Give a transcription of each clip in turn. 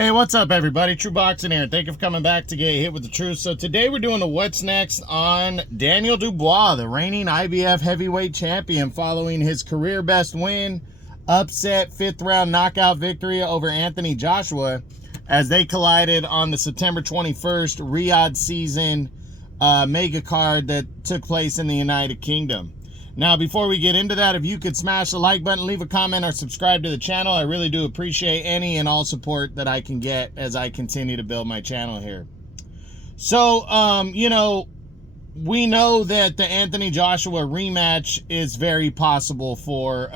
Hey, what's up, everybody? True Boxing here. Thank you for coming back to get hit with the truth. So today we're doing the what's next on Daniel Dubois, the reigning IBF heavyweight champion, following his career best win, upset 5th round knockout victory over Anthony Joshua as they collided on the September 21st Riyadh season mega card that took place in the United Kingdom. Now, before we get into that, if you could smash the like button, leave a comment, or subscribe to the channel, I really do appreciate any and all support that I can get as I continue to build my channel here. So, we know that the Anthony Joshua rematch is very possible for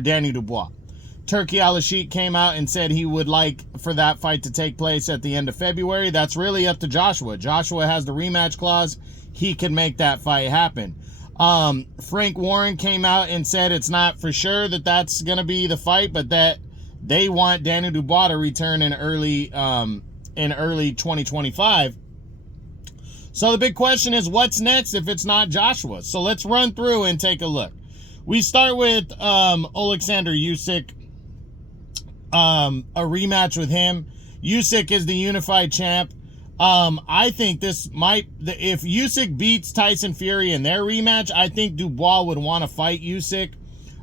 Danny Dubois. Turki Al-Sheikh came out and said he would like for that fight to take place at the end of February. That's really up to Joshua. Joshua has the rematch clause. He can make that fight happen. Frank Warren came out and said it's not for sure that that's going to be the fight, but that they want Danny Dubois to return in early 2025. So the big question is, what's next if it's not Joshua? So let's run through and take a look. We start with Alexander Usyk, a rematch with him. Usyk is the unified champ. I think this might, if Usyk beats Tyson Fury in their rematch, I think Dubois would want to fight Usyk,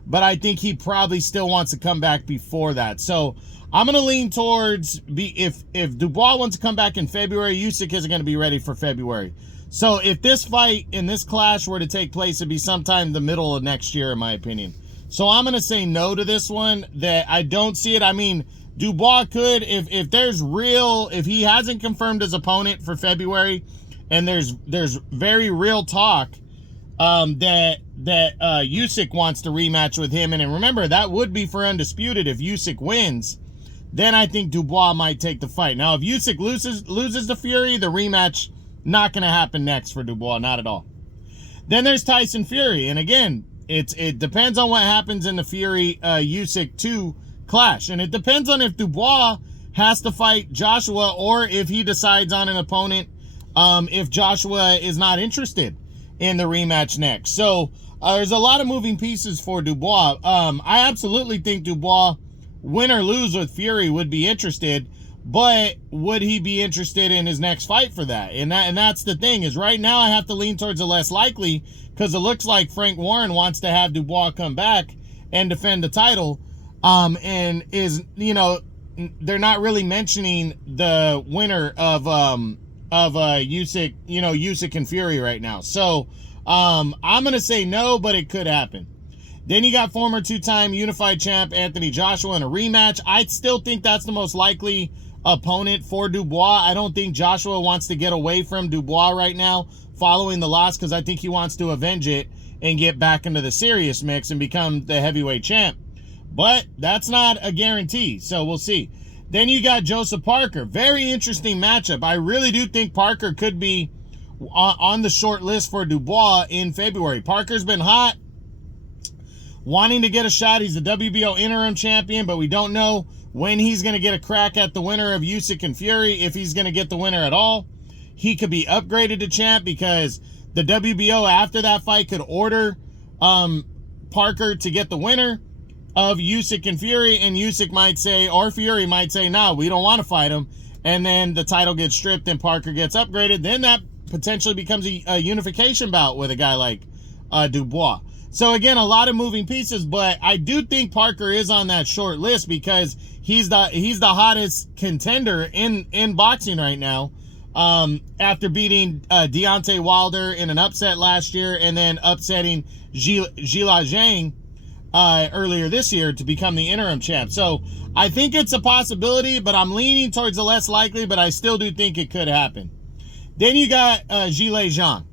but I think he probably still wants to come back before that. So I'm going to lean towards, if Dubois wants to come back in February, Usyk isn't going to be ready for February. So if this fight and this clash were to take place, it'd be sometime in the middle of next year, in my opinion. So I'm going to say no to this one, that I don't see it. I mean, Dubois could, if he hasn't confirmed his opponent for February, and there's very real talk that Usyk wants to rematch with him, and remember, that would be for undisputed. If Usyk wins, then I think Dubois might take the fight. Now, if Usyk loses to Fury, the rematch not going to happen next for Dubois, not at all. Then there's Tyson Fury, and again, it depends on what happens in the Fury Usyk 2 clash, and it depends on if Dubois has to fight Joshua or if he decides on an opponent if Joshua is not interested in the rematch next. So there's a lot of moving pieces for Dubois. I absolutely think Dubois, win or lose with Fury, would be interested, but would he be interested in his next fight for that? And that's the thing, is right now I have to lean towards the less likely, because it looks like Frank Warren wants to have Dubois come back and defend the title. And is, they're not really mentioning the winner of Usyk, Usyk and Fury right now. So, I'm going to say no, but it could happen. Then you got former 2-time unified champ Anthony Joshua in a rematch. I still think that's the most likely opponent for Dubois. I don't think Joshua wants to get away from Dubois right now following the loss, because I think he wants to avenge it and get back into the serious mix and become the heavyweight champ. But that's not a guarantee, so we'll see. Then you got Joseph Parker. Very interesting matchup. I really do think Parker could be on the short list for Dubois in February. Parker's been hot, wanting to get a shot. He's the WBO interim champion, but we don't know when he's going to get a crack at the winner of Usyk and Fury, if he's going to get the winner at all. He could be upgraded to champ, because the WBO after that fight could order Parker to get the winner of Usyk and Fury, and Usyk might say, or Fury might say, no, we don't want to fight him, and then the title gets stripped and Parker gets upgraded. Then that potentially becomes a unification bout with a guy like Dubois. So again, a lot of moving pieces, but I do think Parker is on that short list, because he's the hottest contender in boxing right now, after beating Deontay Wilder in an upset last year, and then upsetting Zhila Zhang earlier this year to become the interim champ. So I think it's a possibility, but I'm leaning towards the less likely, but I still do think it could happen. Then you got Zhilei Zhang,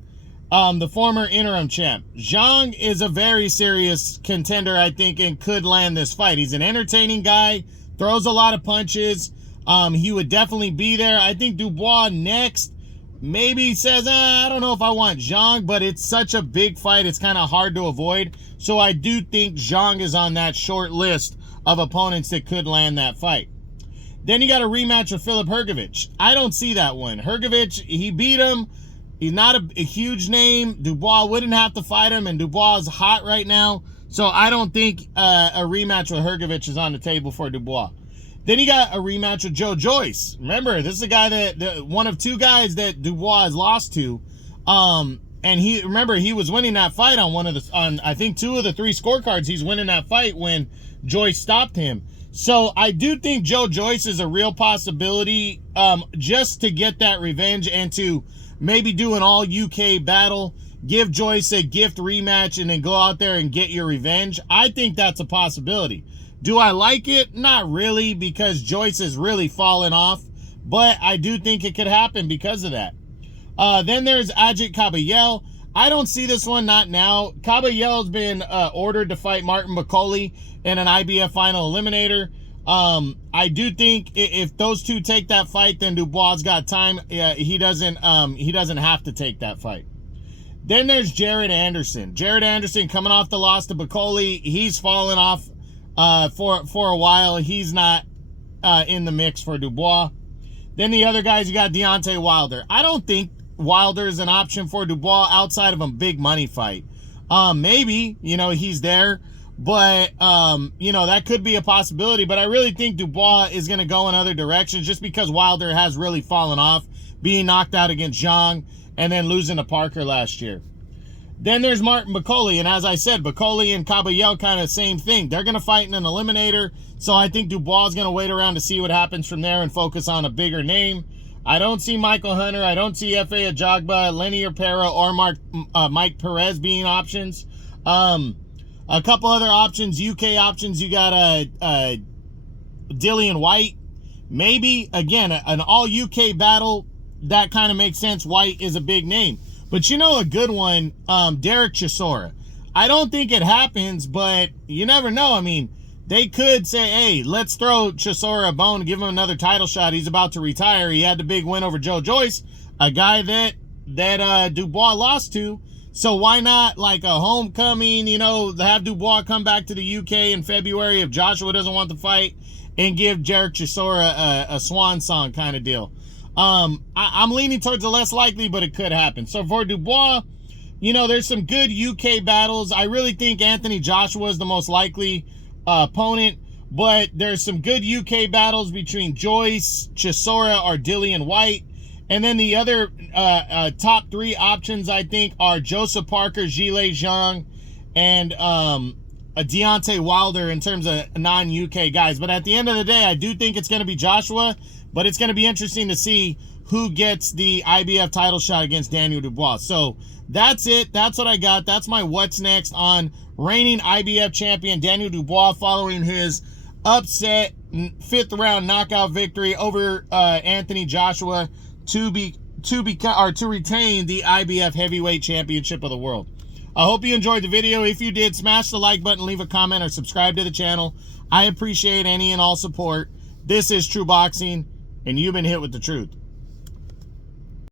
the former interim champ. Zhang is a very serious contender, I think, and could land this fight. He's an entertaining guy, throws a lot of punches. He would definitely be there. I think Dubois next maybe says, I don't know if I want Zhang, but it's such a big fight, it's kind of hard to avoid. So I do think Zhang is on that short list of opponents that could land that fight. Then you got a rematch with Filip Hrgović. I don't see that one. Hrgović, he beat him. He's not a huge name. Dubois wouldn't have to fight him, and Dubois is hot right now. So I don't think a rematch with Hrgović is on the table for Dubois. Then you got a rematch with Joe Joyce. Remember, this is a guy that one of two guys that Dubois has lost to. And he was winning that fight on I think 2 of the 3 scorecards. He's winning that fight when Joyce stopped him. So I do think Joe Joyce is a real possibility, just to get that revenge and to maybe do an all UK battle, give Joyce a gift rematch, and then go out there and get your revenge. I think that's a possibility. Do I like it? Not really, because Joyce has really fallen off, but I do think it could happen because of that. Then there's Ajit Caballel. I don't see this one, not now. Caballel's been ordered to fight Martin Bakole in an IBF final eliminator. I do think if those two take that fight, then Dubois got time. He doesn't have to take that fight. Then there's Jared Anderson. Jared Anderson coming off the loss to Bakole. He's fallen off for a while. He's not in the mix for Dubois. Then the other guys, you got Deontay Wilder. I don't think Wilder is an option for Dubois outside of a big money fight. Maybe, he's there, but, that could be a possibility. But I really think Dubois is going to go in other directions just because Wilder has really fallen off, being knocked out against Zhang and then losing to Parker last year. Then there's Martin Bakole, and as I said, Bakole and Caballel kind of same thing. They're going to fight in an eliminator, so I think Dubois is going to wait around to see what happens from there and focus on a bigger name. I don't see Michael Hunter. I don't see F.A. Ajagba, Lenny Orpera, or Mike Perez being options. A couple other options, UK options, you got Dillian White. Maybe, again, an all-UK battle, that kind of makes sense. White is a big name. But a good one, Derek Chisora. I don't think it happens, but you never know. I mean, they could say, hey, let's throw Chisora a bone and give him another title shot. He's about to retire. He had the big win over Joe Joyce, a guy that Dubois lost to. So why not like a homecoming, have Dubois come back to the UK in February if Joshua doesn't want to fight, and give Derek Chisora a swan song kind of deal. I'm leaning towards the less likely, but it could happen. So for Dubois, there's some good UK battles. I really think Anthony Joshua is the most likely opponent, but there's some good UK battles between Joyce, Chisora, or Dillian White. And then the other top 3 options, I think, are Joseph Parker, Zhilei Zhang, and Deontay Wilder in terms of non-UK guys. But at the end of the day, I do think it's going to be Joshua. But it's going to be interesting to see who gets the IBF title shot against Daniel Dubois. So that's it. That's what I got. That's my what's next on reigning IBF champion Daniel Dubois following his upset 5th round knockout victory over Anthony Joshua to retain the IBF heavyweight championship of the world. I hope you enjoyed the video. If you did, smash the like button, leave a comment, or subscribe to the channel. I appreciate any and all support. This is True Boxing, and you've been hit with the truth.